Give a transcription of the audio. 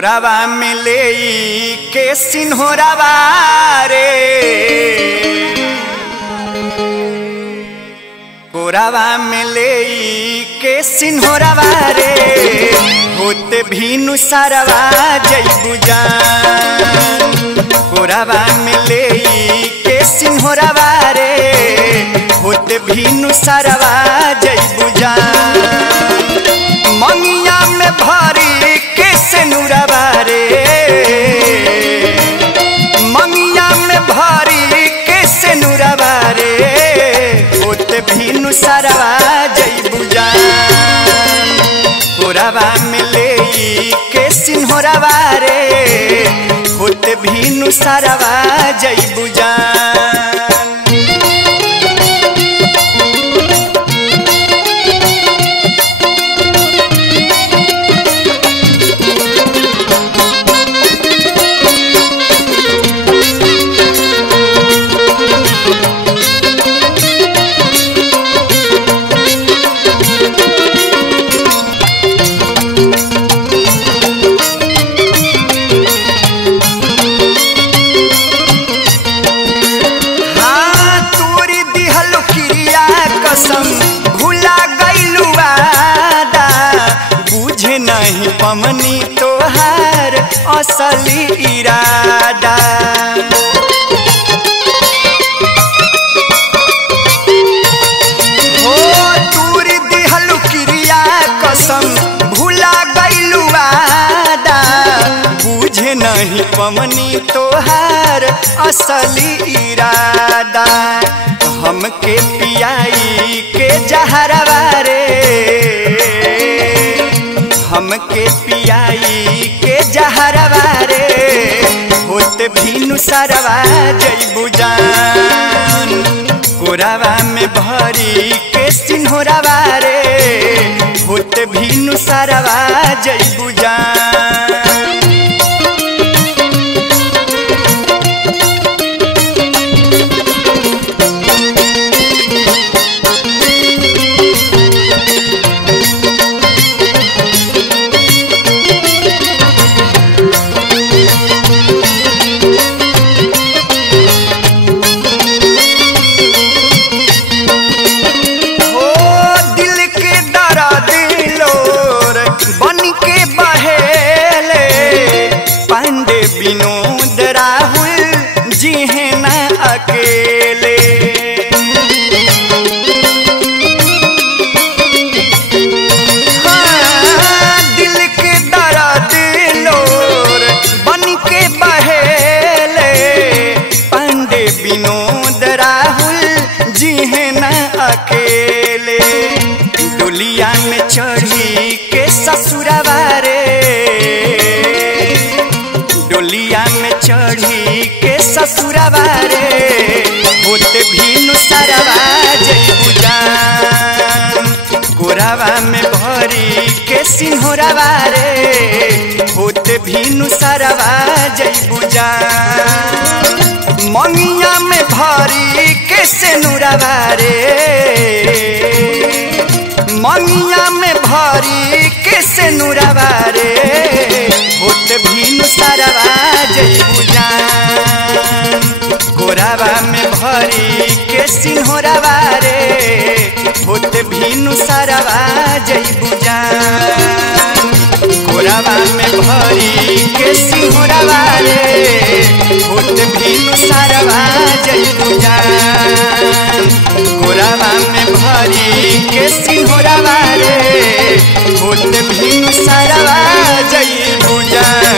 कोरावा में ले के सिन्होरावा रे, कोरावा में ले के सिन्होरावा रे, होते भीनु सारवा जइबू जान। कोरावा में ले के सिन्होरावा रे, होते भीनु सारवा जइबू जान। मंगिया में भरी के सिनुरवा रे, मंगिया में भरी के सिनुरवा रे, होते भीनु सारवा जइबू जान। कोरावा में ले के सिन्होरावा रे, होते भीनु सारवा जइबू जान। भूला गइलू वादा, बुझे नहीं पमनी तोहार असली इरादा। हो तूर दिहलू क्रिया कसम, भूला गइलू वादा, बुझे नहीं पमनी तोहार असली इरादा। हमके पियाई के जहरवा रे, हमके पियाई के जहरवा रे, होते भीनु सारवा जइबू जान। कोरावा में भरी के सिन्होरावा रे, होते भीनु सारवा जइबू जान। विनोद राहुल जी हैं ना अकेले, हाँ दिल के दर्द लोर बन के बहेले, पांडे विनोद राहुल जी हैं ना अकेले। डोलिया में चढ़ी के ससुरवा रे, डोलिया में चढ़ी के ससुरवा रे, होते भीनु सारवा जइबू जान। कोरावा में भरी के सिन्होरावा रे, होते भीनु सारवा जइबू जान। मंगिया में भरी के सिनुरवा रे, मंगिया में भरी के सिनुरवा रे, होते भीनु सारवा जइबू जान। कोरावा में भरी के सिन्होरावा रे, होते भीनु सारवा जइबू जान। कोरावा में भरी के सिन्होरावा रे, होते भीनु सारवा जइबू जान। कोरावा में भरी के सिन्होरावा रे, होते भीनु सारवा जइबू जान।